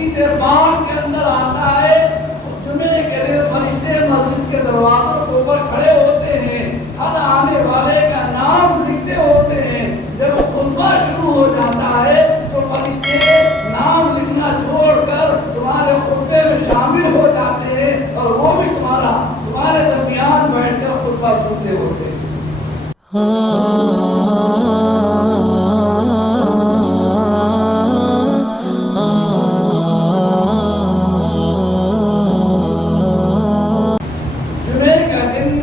حدیث پاک کے اندر آتا ہے جمعے کے دن فرشتے مسجد کے دروازوں کے اوپر کھڑے ہوتے ہیں، ہر آنے والے کا نام لکھتے ہوتے ہیں۔ جب خطبہ شروع ہو جاتا ہے تو فرشتے نام لکھنا چھوڑ کر تمہارے خطبے میں شامل ہو جاتے ہیں اور وہ بھی تمہارے درمیان بیٹھ کر خطبہ سنتے ہوتے ہیں۔ جمعے کا دن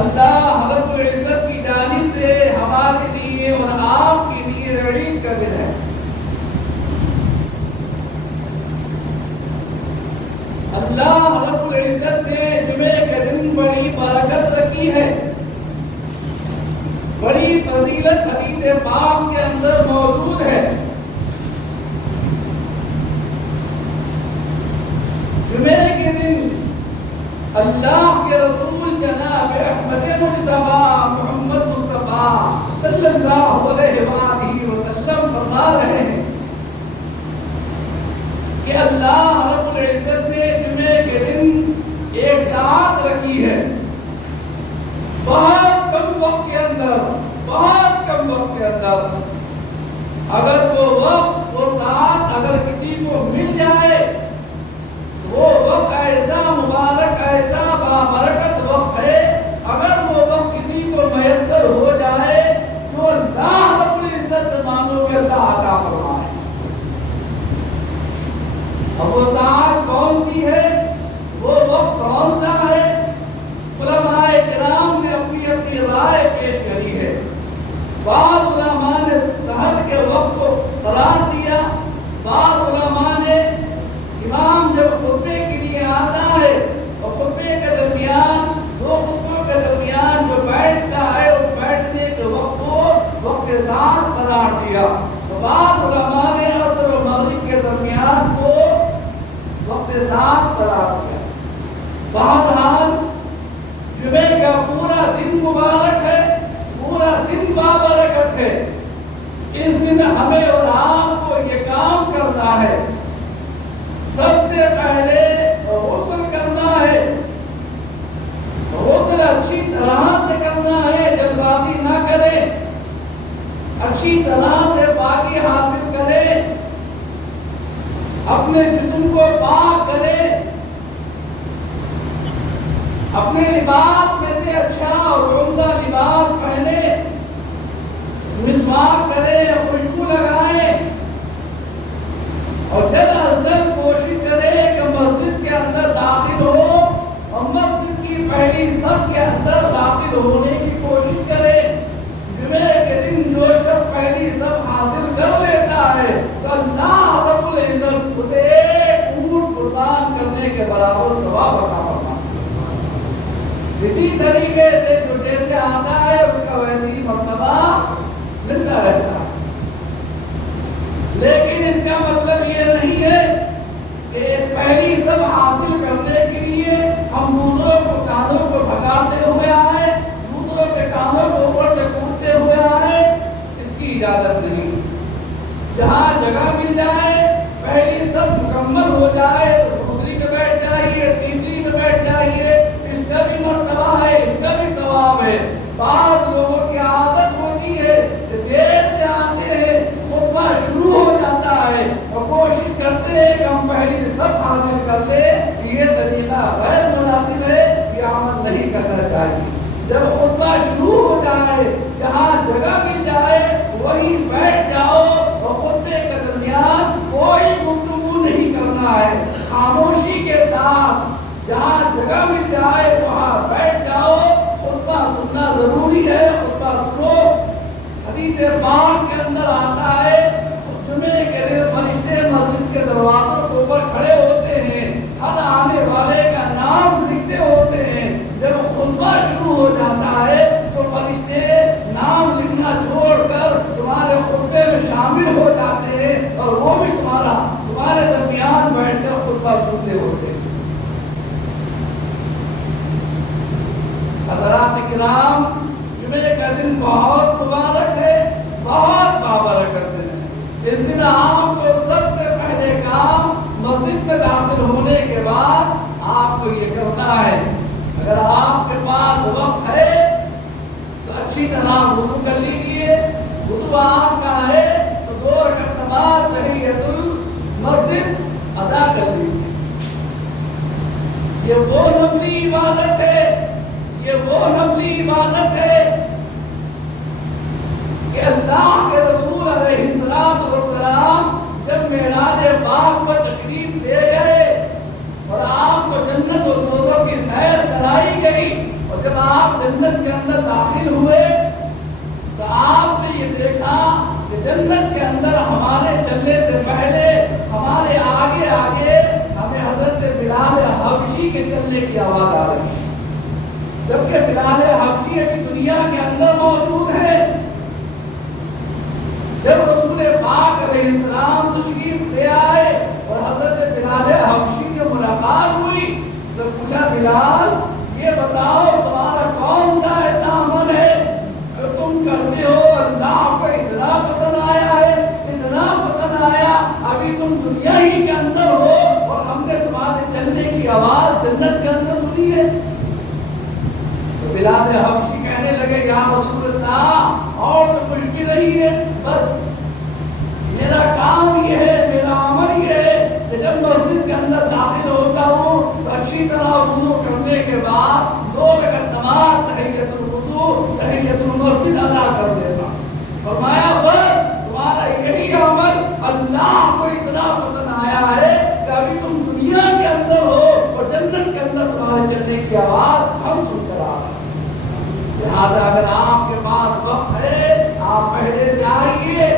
اللہ رب العزت کی جانب سے ہمارے لیے اور آپ کے لیے وعید کا دن ہے۔ اللہ رب العزت نے جمعے کے دن بڑی برکت رکھی ہے، بڑی فضیلت حدیث پاک کے اندر موجود ہے۔ جمعے کے دن اللہ کے رسول جناب احمد مجتبی محمد مصطفیٰ صلی اللہ علیہ وآلہ وسلم فرما رہے ہیں کہ اللہ رب العزت نے جمعے کے دن ایک ذات رکھی ہے، بہت کم وقت کے اندر اگر وہ ذات اگر کسی کو مل جائے وہ وقت ایسا مبارک ایسا بابرکت وقت ہے، اگر وہ وقت کسی کو میسر ہو جائے تو اللہ رب العزت مانو کہ اللہ عطا فرمائے۔ اب وہ ذات کون سی ہے، وہ وقت کون سا ہے؟ علماء کرام نے اپنی اپنی رائے پیش کری ہے۔ بعض علماء نے سحر کے وقت کو قرار دیا، بعض علماء نے امام جب خطبے کے لیے آتا ہے اور خطبے کے درمیان دو خطبوں کے درمیان جو بیٹھتا ہے اس بیٹھنے کے وقت کو وقت ذات قرار دیا، تو بعض علماء نے عصر و مغرب کے درمیان کو وقت ذات قرار دیا۔ بہرحال جمعے کا پورا دن مبارک ہے، پورا دن بابرکت ہے۔ اس دن ہمیں اور آپ کو یہ کام کرنا ہے، سب سے پہلے غسل کرنا ہے، غسل اچھی طرح سے کرنا ہے، جلد بازی نہ کرے، اچھی طرح سے پاکی حاصل کرے، اپنے جسم کو پاک کرے، اپنے لباس میں سے اچھا اور عمدہ لباس پہنے، مسواک کرے، خوشبو لگائے اور جلد از جلد کوشش کرے کہ مسجد کے اندر داخل ہو اور مسجد کی پہلی صف کے اندر داخل ہونے کی کوشش کرے۔ جمعے کے دن جو شخص پہلی صف حاصل کر لیتا ہے تو اللہ رب العزت اسے ایک اونٹ قربان کرنے کے برابر ثواب عطا فرماتا ہے۔ اسی طریقے سے جو جیسے آتا ہے اس کا ویسے ہی مرتبہ ملتا رہتا ہے، لیکن اس کا مطلب یہ نہیں ہے کہ پہلی صف حاصل کرنے کے لیے ہم دوسروں کو کانوں کو بھگاتے ہوئے آئے، دوسروں کے کانوں کو اوپر سے کودتے ہوئے آئے، اس کی اجازت نہیں۔ جہاں جگہ مل جائے، پہلی صف مکمل ہو جائے تو دوسری پہ بیٹھ جائیے، تیسری پہ بیٹھ جائیے، اس کا بھی مرتبہ ہے، اس کا بھی ثواب ہے۔ بعض لوگوں کی عادت ہوتی ہے کہ دیر سے آتے ہیں، خطبہ شروع ہو جاتا ہے اور کوشش کرتے ہیں کہ ہم پہلی صف حاصل کر لیں، یہ طریقہ غیر مناسب ہے، یہ عمل نہیں کرنا چاہیے۔ جب خطبہ شروع ہو جائے، جہاں جگہ مل جائے وہیں بیٹھ جاؤ اور خطبے کے درمیان کوئی گفتگو نہیں کرنا ہے، خاموشی کے ساتھ جہاں جگہ مل جائے وہاں بیٹھ جاؤ، خطبہ سننا ضروری ہے، خطبہ سنو۔ حدیث پاک کے اندر آتا ہے جمعے کے دن فرشتے مسجد کے دروازوں کے اوپر کھڑے ہوتے ہیں، ہر آنے والے کا نام لکھتے ہوتے ہیں۔ جب خطبہ شروع ہو جاتا ہے تو فرشتے نام لکھنا چھوڑ کر تمہارے خطبے میں شامل ہو جاتے ہیں اور وہ بھی تمہارے درمیان بیٹھ کر خطبہ سنتے ہوتے ہیں۔ حضرات کرام، جمعے کا دن بہت مبارک ہے، بہت بابرکت دن ہے۔ اس دن آپ کو سب سے پہلے کام مسجد میں داخل ہونے کے بعد آپ کو یہ کرنا ہے، اگر آپ کے پاس وقت ہے تو اچھی طرح وضو کر لیجیے، وضو آپ کا ہے تو 2 رکعت نماز تحیۃ المسجد ادا کر لیجیے۔ یہ وہ نفلی عبادت ہے، یہ وہ نفلی عبادت ہے کہ اللہ کے رسول علیہ السلام جب معراج پاک پر تشریف لے گئے اور آپ کو جنت و دوزخ کی سیر کرائی گئی، اور جب آپ جنت کے اندر داخل ہوئے تو آپ نے یہ دیکھا کہ جنت کے اندر ہمارے چلنے سے پہلے ہمارے آگے آگے ہمیں حضرت بلال حبشی کے چلنے کی آواز آ رہی ہے، جبکہ بلال حبشی ابھی دنیا کے اندر موجود ہے۔ جب رسول پاک علیہ السلام تشریف لے آئے اور حضرت بلال حبشی سے ملاقات ہوئی تو پوچھا، بلال یہ بتاؤ تمہارا کون سا ایسا عمل ہے جو تم کرتے ہو اللہ کو اتنا پسند آیا ہے، اتنا پسند آیا، ابھی تم دنیا ہی کے اندر ہو اور ہم نے تمہارے چلنے کی آواز جنت کے اندر سنی ہے؟ تو بلال حبشی کہنے لگے، یا رسول اللہ اور تو کچھ بھی نہیں ہے، بس میرا کام یہ ہے، میرا عمل یہ ہے کہ جب مسجد کے اندر داخل ہوتا ہوں تو اچھی طرح وضو کرنے کے بعد 2 رکعت نماز تحیۃ الوضو تحیۃ المسجد ادا کر دیتا۔ فرمایا بس تمہارا یہی عمل اللہ کو اتنا پسند آیا ہے کہ ابھی تم دنیا کے اندر ہو اور جنت کے اندر تمہارے چلنے کی آواز ہم سن کر آ رہے ہیں۔ لہٰذا اگر آپ کے پاس وقت ہے آپ پہلے جائیے،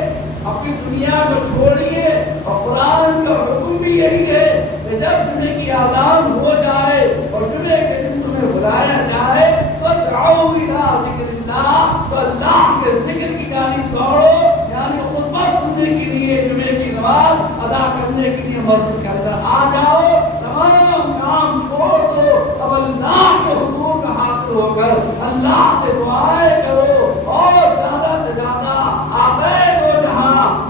اپنی دنیا کو چھوڑیے، اور قرآن کا حکم بھی یہی ہے کہ جب جمعے کی اذان ہو جائے اور جمعے کے دن تمہیں بلایا جائے فَادْعُوا إِلَىٰ ذِكْرِ اللَّهِ، تو اللہ کے ذکر کی جانب دوڑو، یعنی خطبہ سننے کے لیے، جمعے کی نماز ادا کرنے کے لیے مسجد کے اندر آ جاؤ، تمام کام چھوڑ دو، اب اللہ کے حضور میں حاضر ہو کر اللہ سے دعائیں کرو، اور زیادہ سے زیادہ آقائے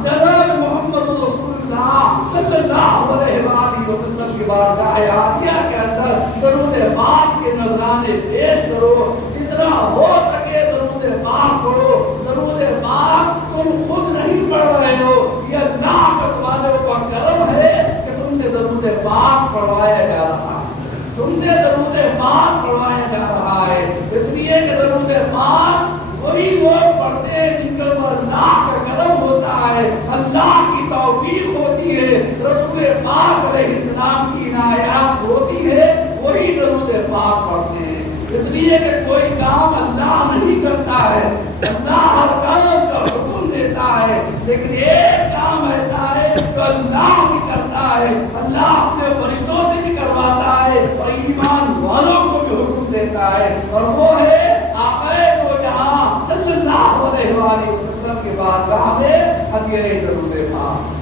جناب محمد رسول اللہ صلی اللہ علیہ وسلم کی بارگاہ عالیہ کے اندر درود پاک کے نذرانے پیش کرو، جتنا ہو سکے درود پاک پڑھو۔ درود پاک تم خود نہیں پڑھ رہے ہو، یہ اللہ کا تمہارے اوپر کرم ہے کہ تم سے درود پاک پڑھوایا جا رہا ہے، تم سے درود پاک پڑھوایا جا رہا ہے، اس لیے کہ درود پاک وہی لوگ پڑھتے ہیں جن کے اوپر اللہ کا کرم ہوتا ہے، اللہ کی توفیق ہوتی ہے، رسول پاک علیہ السلام کی عنایات ہوتی ہے، وہی درود پاک پڑھتے ہیں۔ اس لیے کہ کوئی کام اللہ نہیں کرتا ہے، اللہ ہر کام کا حکم دیتا ہے، لیکن ایک کام ایسا ہے جو اللہ بھی کرتا ہے، اللہ اپنے فرشتوں سے بھی کرواتا ہے اور ایمان والوں کو بھی حکم دیتا ہے، اور وہ ہے آقائے دو جہاں صلی اللہ علیہ وسلم کے بارگاہ میں ہدیہ درود پاک۔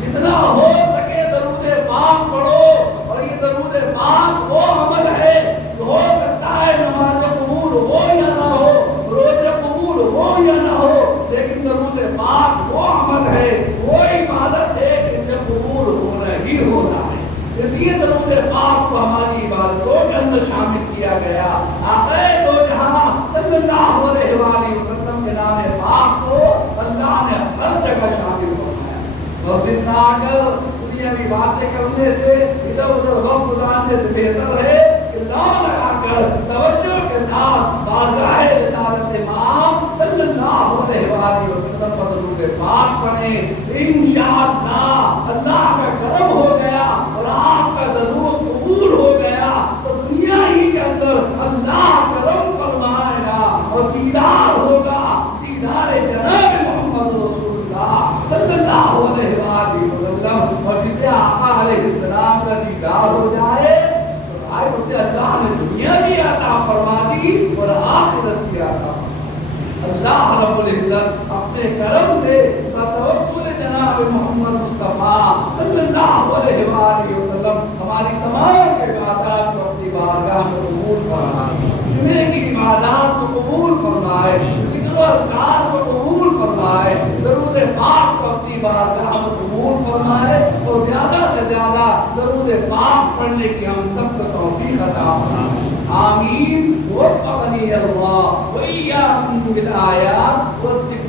جتنا ہو سکے درود پاک پڑھو، اور یہ درود پاک وہ عمل ہے جو ہو سکتا ہے نماز قبول ہو یا نہ ہو، روزے قبول ہو یا نہ ہو، لیکن درود پاک وہ عمل ہے، وہ عبادت ہے کہ جب قبول ہونا ہی ہونا ہے۔ اس لیے درود پاک کو ہماری عبادتوں کے اندر شامل کیا گیا۔ آقائے دو جہاں صلی اللہ علیہ وسلم کے نام پاک کو اللہ نے ہر جگہ شامل فرمایا۔ مسجد میں آ کر دنیاوی باتیں کرنے سے، ادھر ادھر وقت گزارنے سے بہتر ہے کہ لا لگا کر توجہ کے ساتھ بارگاہ رسالت امام صلی اللہ علیہ وسلم پر درود پاک پڑھیں۔ انشاءاللہ اللہ کا کرم ہو گیا اور آپ کا درود قبول ہو گیا تو دنیا ہی کے اندر اللہ کرم فرمائے گا اور دیدار ہوگا، دیدار جناب محمد رسول اللہ صلی اللہ علیہ وسلم، اور جسے آقا علیہ السلام کا دیدار ہو جائے تو بھائی اسے اللہ نے دنیا بھی عطا فرما دی اور آخرت بھی عطا فرما دی۔ اللہ رب العزت اپنے کرم سے توسل جناب محمد مصطفیٰ صلی اللہ علیہ وسلم ہماری تمام عبادات کو اپنی بارگاہ میں قبول فرمائے، جمعے کی عبادات کو قبول فرمائے، ذکر و اذکار کو قبول فرمائے۔ فرمائے، درود پاک کو اپنی بارگاہ میں قبول فرمائے، اور زیادہ سے زیادہ درود پاک پڑھنے کی ہم سب کو توفیق عطا فرمائے۔ آمین۔ وفقنی اللہ وإياكم بالآیات والذکر